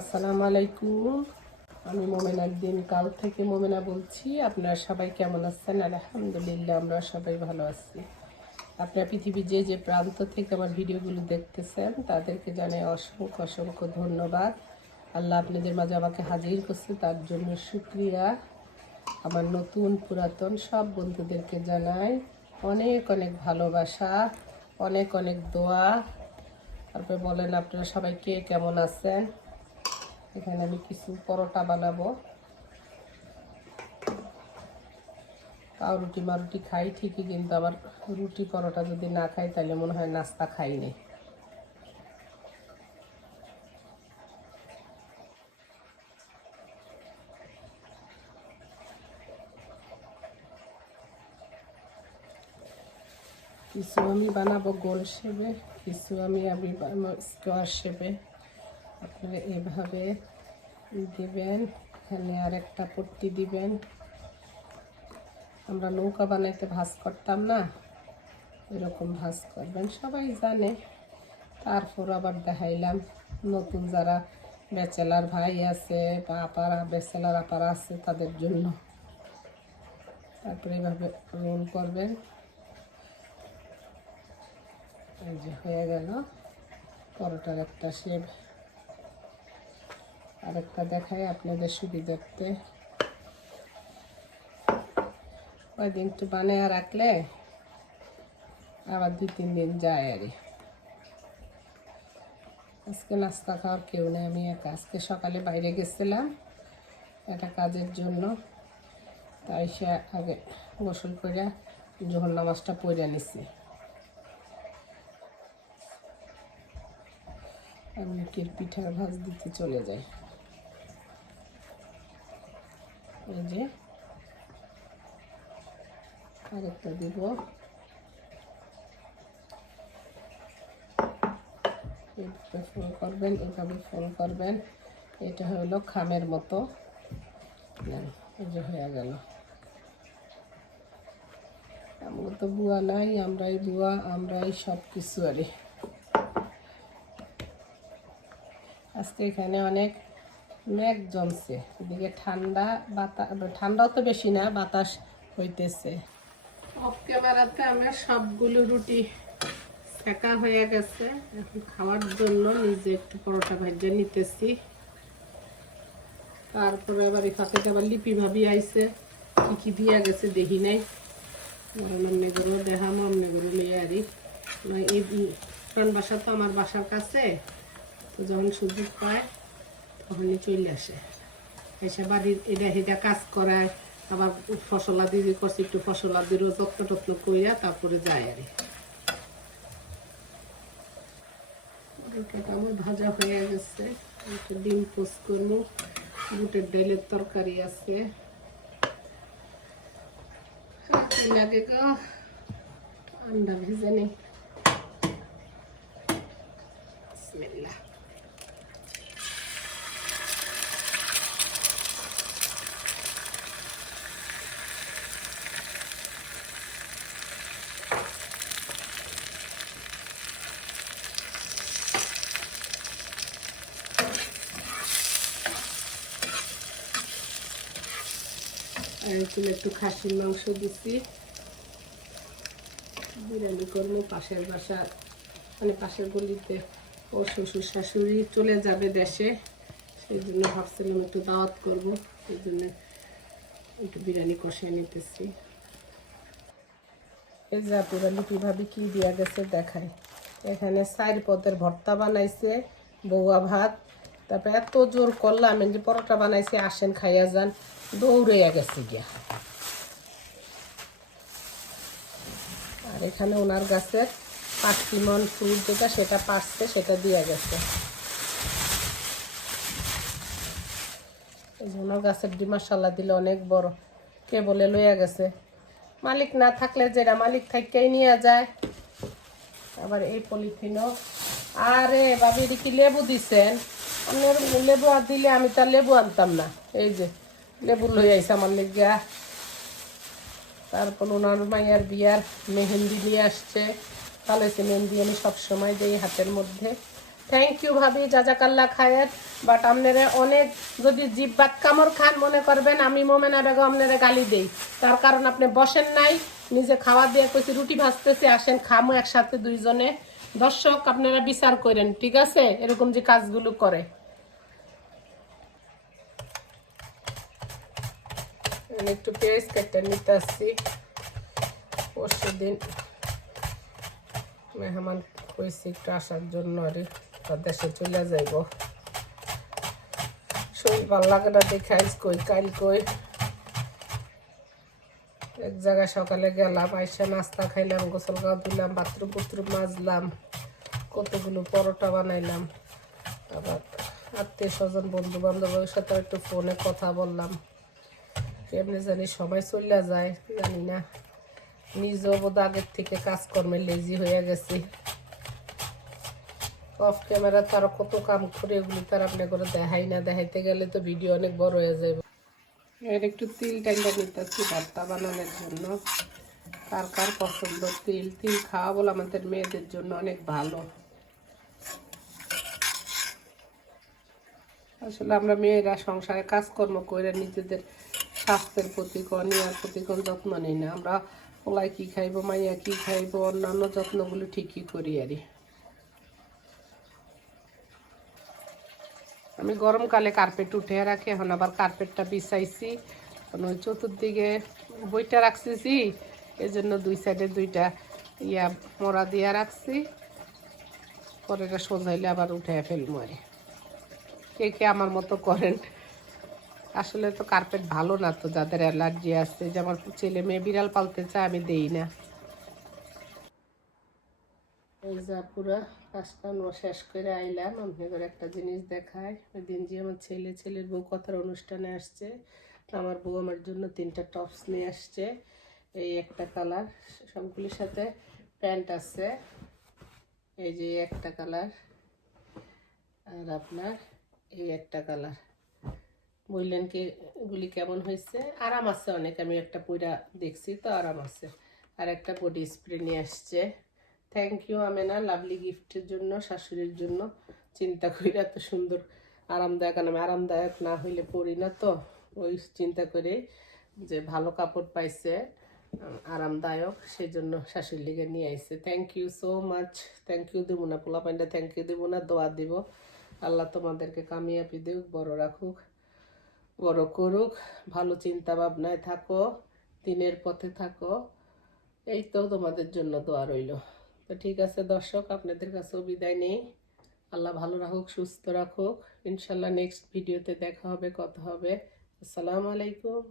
আসসালামু আলাইকুম। আমি মোমেনার দিন কাল থেকে মোমেনা বলছি। আপনারা সবাই কেমন আছেন? আলহামদুলিল্লাহ, আমরা সবাই ভালো আছি। আপনারা পৃথিবীর যে যে প্রান্ত থেকে আমার ভিডিওগুলো দেখতেছেন, তাদেরকে জানাই অসংখ্য অসংখ্য ধন্যবাদ। আল্লাহ আপনাদের মাঝে আমাকে হাজির করছে, তার জন্য শুক্রিয়া। আমার নতুন, পুরাতন সব বন্ধুদেরকে জানাই অনেক অনেক ভালোবাসা, অনেক অনেক দোয়া। তারপরে বলেন, আপনারা সবাই কে, কেমন আছেন? এখানে আমি কিছু পরোটা বানাবো। তাও রুটি মারুটি খাই ঠিকই, কিন্তু আবার রুটি পরোটা যদি না খাই, তাহলে মনে হয় নাস্তা খাইনি। কিছু আমি বানাবো গোল শেপে, কিছু আমি আমি স্কোয়ার শেপে আপনারা এভাবে দিবেন। এখানে আর একটা পট্টি দিবেন। আমরা নৌকা বানাইতে ভাজ করতাম না, এরকম ভাজ করবেন, সবাই জানে। তারপর আবার দেখাইলাম, নতুন যারা ব্যাচেলার ভাই আছে বা আপারা, ব্যাচেলার আপারা আছে তাদের জন্য। তারপরে এভাবে রোল করবেন। এই যে হয়ে গেল, পরোটার একটা শেপ। আরেকটা দেখাই আপনাদের সুবিধার্থে কয়দিন একটু বানিয়ে রাখলে আবার দুই, তিন দিন যায় আরে। আজকে নাস্তা খাওয়ার কেউ নেই, আমি একা। আজকে সকালে বাইরে গেছিলাম একটা কাজের জন্য। তাই সে আগে গোসল করে যখন নামাজটা পড়ে নিছি। আমি পিঠার ভাজ দিতে চলে যাই। এই যে আরেকটা দিব। এইভাবে ফোন করবেন এইভাবে ফোন করবেন। এটা হলো খামের মতো। এই যে হয়ে গেল। আমরা তো বুয়া নাই, আমরাই বুয়া, আমরাই সব কিছু আরে। আজকে এখানে অনেক মেঘ জমছে। এদিকে ঠান্ডা বাতাস ঠান্ডাও তো বেশি না, বাতাস হইতেছে। অফ ক্যামেরাতে আমার সবগুলো রুটি সেকা হয়ে গেছে। এখন খাওয়ার জন্য নিজে একটু পরোটা ভেজে নিতেছি। তারপরে আবার এই ফাঁকে আবার লিপি ভাবি আইছে, কি কি দিয়া গেছে দেখি নাই। অমনি করে দেখাম অমনি করে লিয়ে আরি এই পুরান বাসা তো আমার বাসার কাছে, তো যখন সুযোগ পায় তখনই চলে আসে। এসে বাড়ির এটা সেটা কাজ করায়, আবার ফসলা দিয়ে করছে, একটু ফসলা দিয়ে যত্ন টত্ন কইরা তারপরে যায় আর। আমার ভাজা হয়ে গেছে, একটু ডিম পোস্ট করব, বুটের ডালের তরকারি আছে। লাগে গো, আন্ডা ভেজে নেই বিসমিল্লাহ। এখানে একটু খাসির মাংস দিচ্ছি বিরিয়ানি করব, পাশের বাসা মানে পাশের গলিতে ও শ্বশুর শাশুড়ি চলে যাবে দেশে। সেই জন্য ভাবছিলাম একটু দাওয়াত করব, সেই জন্য একটু বিরিয়ানি কষিয়ে নিতেছি। এই যে আপুরা লিপি ভাবি কি দিয়া গেছে দেখাই। এখানে চার পদের ভর্তা বানাইছে, বৌয়া ভাত তারপরে এত জোর করলাম যে পরোটা বানাইছে, আসেন, খাইয়া যান। দৌড়ে গেছে গিয়া। আর এখানে ওনার গাছের পাটকিমন ফ্রুট যেটা সেটা পাচ্ছে সেটা দিয়ে গেছে। ওনার গাছের ডিমাশাল্লা দিলে অনেক বড়। কে বলে লইয়া গেছে। মালিক না থাকলে যেটা মালিক থাকতেই নিয়ে যায়। আবার এই পলিথিনও। আরে বাবি কি লেবু দিছেন? লেবু আর দিলে আমি তার লেবু আনতাম না। এই যে, লেবু লই আইসে আমার লেগা তারপর ওনার মাইয়ার বিয়ার মেহেন্দি নিয়ে আসছে। তাহলে সে মেহেন্দি আমি সবসময় দিই হাতের মধ্যে। থ্যাংক ইউ ভাবি, জাজাকাল্লা খায়ের। বাট আপনারা অনেক যদি জিব্বাত কামড় খান, মনে করবেন আমি মোমেনা বেগম আপনারা গালি দেই। তার কারণ আপনি বসেন নাই, নিজে খাওয়া দিয়ে কইছি, রুটি ভাজতেছি, আসেন, খামো একসাথে দুইজনে। দর্শক, আপনারা বিচার করেন, ঠিক আছে? এরকম যে কাজগুলো করে। একটু পেঁয়াজ কেটে নিতে আসছি পরশু দিন মেহমান কইছি একটু আসার জন্য আর দেশে চলে যাইব। শরীর ভালো লাগে না দেখে আইস কই, কাল কই। এক জায়গায় সকালে গেলাম, আইসা নাস্তা খাইলাম, গোসল গাও দিলাম, বাথরুম পুথরুম মাজলাম, কতগুলো পরোটা বানাইলাম। আবার আত্মীয় স্বজন বন্ধু বান্ধবের সাথে একটু ফোনে কথা বললাম। কেমনি জানি সময় চলে যায়, জানি না। নিজেও বোধ আগের থেকে কাজকর্মে লেজি হয়ে গেছি। অফ ক্যামেরা তারা কত কাম করে এগুলি তার আপনি করে দেখাই না, দেখাইতে গেলে তো ভিডিও অনেক বড় হয়ে যাবে এর একটু তিল টাইলটা নিতেছি ভর্তা বানানোর জন্য। কার কার পছন্দ তিল? তিল খাওয়া বলে আমাদের মেয়েদের জন্য অনেক ভালো। আসলে আমরা মেয়েরা সংসারে কাজকর্ম করে নিজেদের স্বাস্থ্যের প্রতি কনিয়ার প্রতি কোন যত্ন নিই না। আমরা ওলাই কি খাইবো, মাইয়া কি খাইবো, অন্যান্য যত্নগুলো ঠিকই করি আরই আমি গরমকালে কার্পেট উঠে রাখি, এখন আবার কার্পেটটা বিছাইছি। এখন ওই চতুর্দিকে বইটা রাখছি এই জন্য দুই সাইডে দুইটা ইয়া মোড়া দিয়া রাখছি। পরে এটা সোজাইলে আবার উঠে ফেলব আর কে কে আমার মতো করেন? আসলে তো কার্পেট ভালো না তো, যাদের অ্যালার্জি আছে, যে আমার ছেলে মেয়ে বিড়াল পালতে চায়, আমি দেই না। এই যা পুরা কাজটা শেষ করে আইলাম আপনাদের একটা জিনিস দেখায় ওই দিন যে আমার ছেলে, ছেলের বউ কথার অনুষ্ঠানে আসছে, আমার বউ আমার জন্য তিনটা টপস নিয়ে আসছে। এই একটা কালার, সবগুলির সাথে প্যান্ট আছে। এই যে একটা কালার আর আপনার এই একটা কালার। বললেন কি, এগুলি কেমন হয়েছে? আরাম আছে অনেক, আমি একটা পুরা দেখছি, তো আরাম আছে। আর একটা বডি স্প্রে নিয়ে আসছে। থ্যাংক ইউ আমেনা লাভলি গিফটের জন্য, শাশুড়ির জন্য। চিন্তা করি এত সুন্দর, আরামদায়ক আর আমি আরামদায়ক না হইলে পড়ি না তো। ওই চিন্তা করে যে ভালো কাপড় পাইছে, আরামদায়ক সেই জন্য শাশুড়ি লিগে নিয়ে আইছে। Thank you so much thank you দেবো না পোলা পাইন্ডা থ্যাংক ইউ দেবো না দোয়া দিব। আল্লাহ তোমাদেরকে কামিয়াবি দেব বড় রাখুক, বড় করুক। ভালো চিন্তা ভাবনায় থাকো, দিনের পথে থাকো। এই তো তোমাদের জন্য দোয়া রইল। তো ঠিক আছে, দর্শক, আপনাদের কাছেও বিদায় নেই। আল্লাহ ভালো রাখুক, সুস্থ রাখুক। ইনশাল্লাহ নেক্সট ভিডিওতে দেখা হবে, কথা হবে। আসসালামু আলাইকুম।